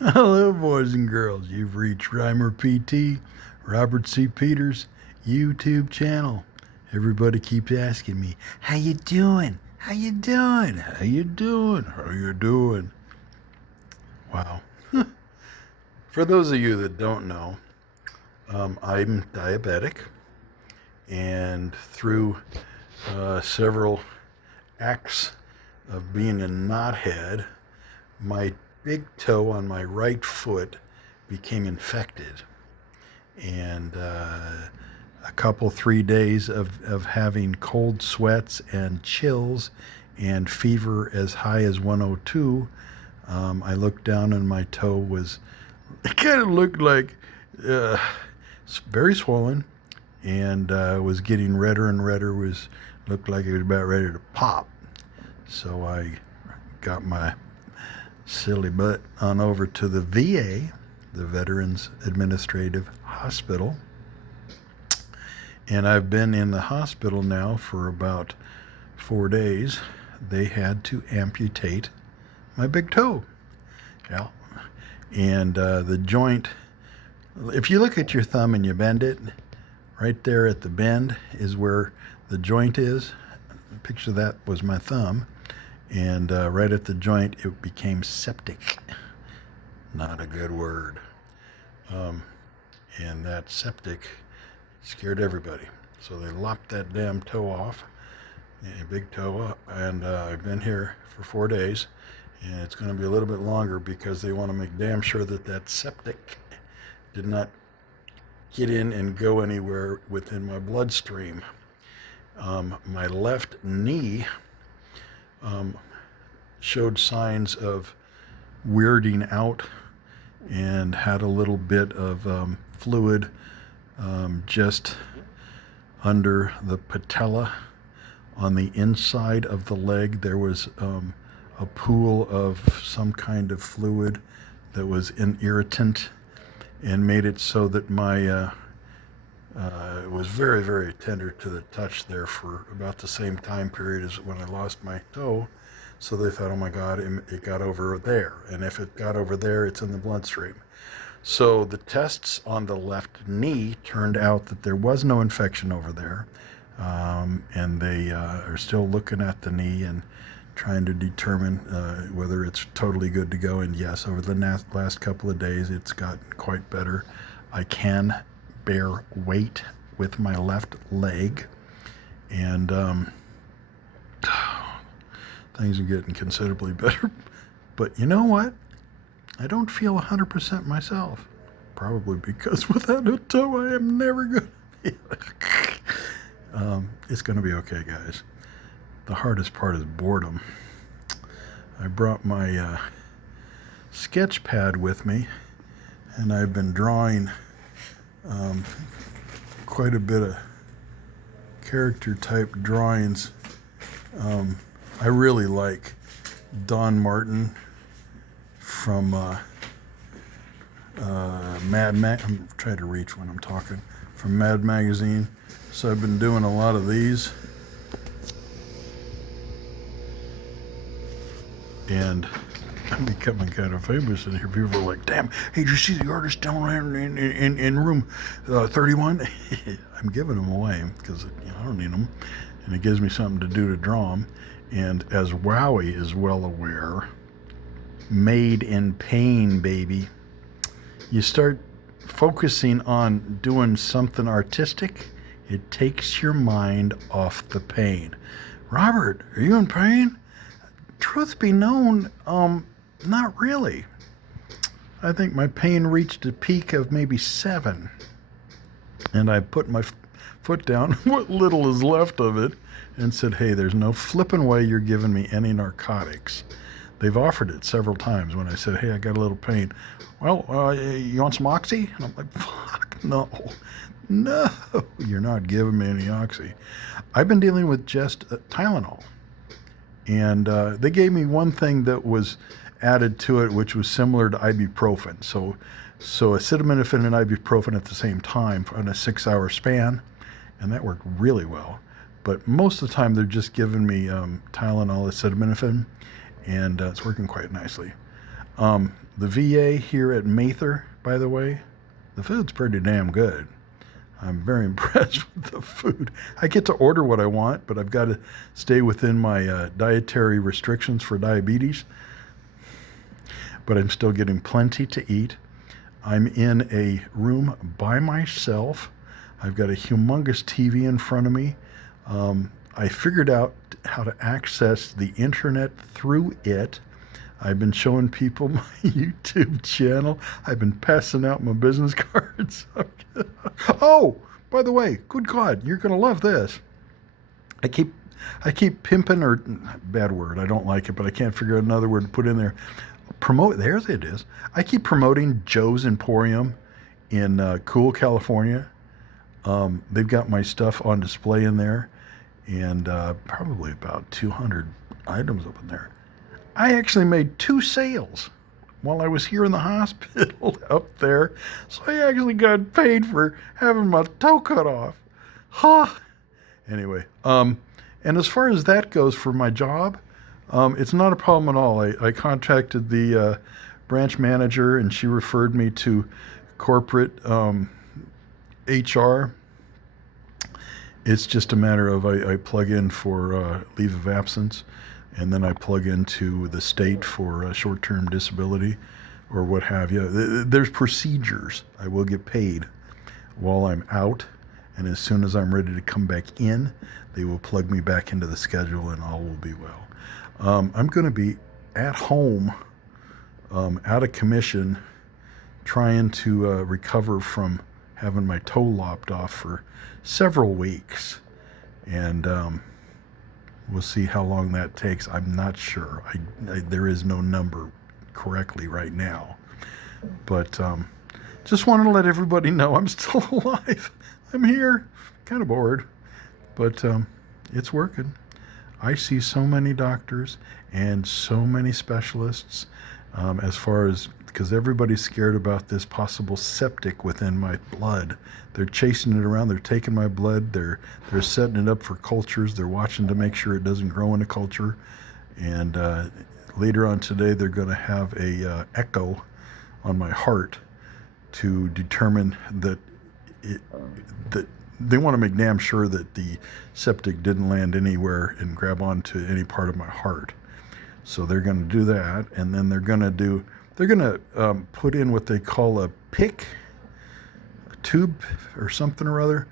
Hello, boys and girls. You've reached Reimer PT, Robert C. Peters, YouTube channel. Everybody keeps asking me, "How you doing? How you doing? How you doing? How you doing?" Wow. For those of you that don't know, I'm diabetic, and through several acts of being a knothead, my big toe on my right foot became infected. And a couple, 3 days of having cold sweats and chills and fever as high as 102. I looked down and my toe was, it kind of looked like very swollen, and was getting redder and redder, looked like it was about ready to pop. So I got my silly butt on over to the VA, the Veterans Administrative Hospital. And I've been in the hospital now for about 4 days. They had to amputate my big toe. Yeah. And the joint, if you look at your thumb and you bend it, right there at the bend is where the joint is. Picture that was my thumb. And right at the joint, it became septic. Not a good word. And that septic scared everybody. So they lopped that damn toe off, a big toe up, and I've been here for 4 days, and it's going to be a little bit longer because they want to make damn sure that that septic did not get in and go anywhere within my bloodstream. My left knee showed signs of weirding out and had a little bit of fluid just under the patella. On the inside of the leg, there was a pool of some kind of fluid that was an irritant and made it so that my it was very, very tender to the touch there for about the same time period as when I lost my toe. So they thought, oh my God, it got over there. And if it got over there, it's in the bloodstream. So the tests on the left knee turned out that there was no infection over there. And they are still looking at the knee and trying to determine whether it's totally good to go. And yes, over the last couple of days, it's gotten quite better. I can bear weight with my left leg, and things are getting considerably better. But you know what? I don't feel 100% myself. Probably because without a toe, I am never going to be. It's going to be okay, guys. The hardest part is boredom. I brought my sketch pad with me, and I've been drawing quite a bit of character type drawings. I really like Don Martin from I'm trying to reach when I'm talking, from Mad Magazine. So I've been doing a lot of these, and I'm becoming kind of famous in here. People are like, damn, hey, did you see the artist down in room 31? I'm giving them away because I don't need them, and it gives me something to do to draw them. And as Wowie is well aware, made in pain, baby. You start focusing on doing something artistic, it takes your mind off the pain. Robert, are you in pain? Truth be known, not really. I think my pain reached a peak of maybe 7. And I put my foot down, what little is left of it, and said, hey, there's no flipping way you're giving me any narcotics. They've offered it several times when I said, hey, I got a little pain. Well, you want some Oxy? And I'm like, fuck, no. No, you're not giving me any Oxy. I've been dealing with just Tylenol. And they gave me one thing that was added to it, which was similar to ibuprofen. So acetaminophen and ibuprofen at the same time on a 6-hour span. And that worked really well. But most of the time, they're just giving me Tylenol, acetaminophen, and it's working quite nicely. The VA here at Mather, by the way, the food's pretty damn good. I'm very impressed with the food. I get to order what I want, but I've got to stay within my dietary restrictions for diabetes. But I'm still getting plenty to eat. I'm in a room by myself. I've got a humongous TV in front of me. I figured out how to access the internet through it. I've been showing people my YouTube channel. I've been passing out my business cards. Oh, by the way, good God, you're going to love this. I keep pimping, or bad word, I don't like it, but I can't figure out another word to put in there. There it is. I keep promoting Joe's Emporium in Cool, California. They've got my stuff on display in there, and probably about 200 items up in there. I actually made 2 sales while I was here in the hospital up there, so I actually got paid for having my toe cut off. Anyway, and as far as that goes for my job, it's not a problem at all. I contacted the branch manager, and she referred me to corporate HR. It's just a matter of I plug in for leave of absence, and then I plug into the state for short-term disability or what have you. There's procedures. I will get paid while I'm out, and as soon as I'm ready to come back in, they will plug me back into the schedule, and all will be well. I'm going to be at home, out of commission, trying to recover from having my toe lopped off for several weeks, and we'll see how long that takes. I'm not sure. There is no number correctly right now, but just wanted to let everybody know I'm still alive. I'm here, kind of bored, but it's working. I see so many doctors and so many specialists, as far as, because everybody's scared about this possible septic within my blood. They're chasing it around. They're taking my blood. They're setting it up for cultures. They're watching to make sure it doesn't grow in a culture. And later on today, they're going to have a echo on my heart to determine that they want to make damn sure that the septic didn't land anywhere and grab onto any part of my heart. So they're going to do that, and then they're going to put in what they call a PICC, a tube or something or other,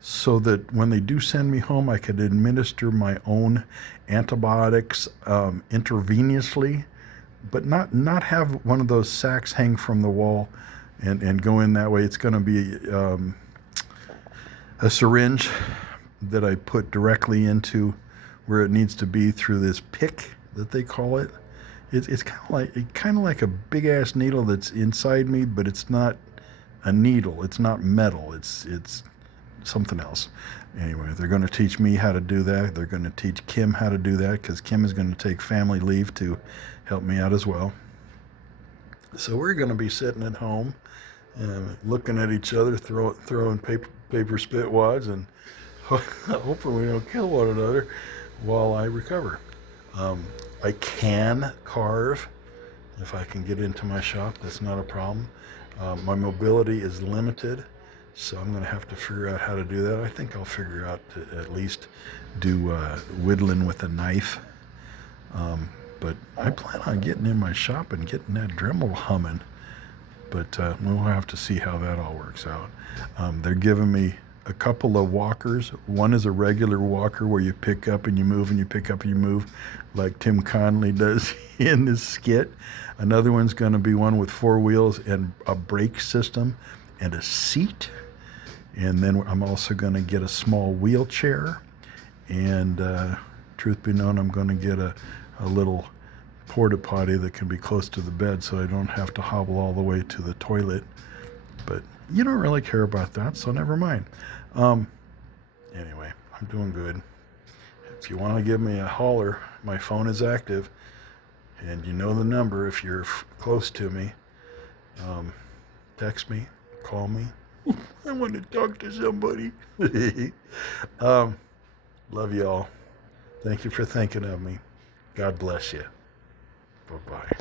so that when they do send me home, I could administer my own antibiotics intravenously, but not have one of those sacks hang from the wall and go in that way. It's going to be a syringe that I put directly into where it needs to be through this PICC that they call it. It's kind of like a big ass needle that's inside me, but it's not a needle. It's not metal. It's something else. Anyway, they're going to teach me how to do that. They're going to teach Kim how to do that, because Kim is going to take family leave to help me out as well. So we're going to be sitting at home, looking at each other, throwing paper spit wads, and hoping we don't kill one another while I recover. I can carve if I can get into my shop. That's not a problem. My mobility is limited, so I'm going to have to figure out how to do that. I think I'll figure out to at least do whittling with a knife. But I plan on getting in my shop and getting that Dremel humming. But we'll have to see how that all works out. They're giving me a couple of walkers. One is a regular walker where you pick up and you move and you pick up and you move, like Tim Conley does in this skit. Another one's going to be one with 4 wheels and a brake system and a seat. And then I'm also going to get a small wheelchair. And truth be known, I'm going to get a little porta potty that can be close to the bed so I don't have to hobble all the way to the toilet. But you don't really care about that, so never mind. Anyway, I'm doing good. If you want to give me a holler, my phone is active, and you know the number if you're close to me. Text me, call me. I want to talk to somebody. Love y'all. Thank you for thinking of me. God bless you. Bye-bye.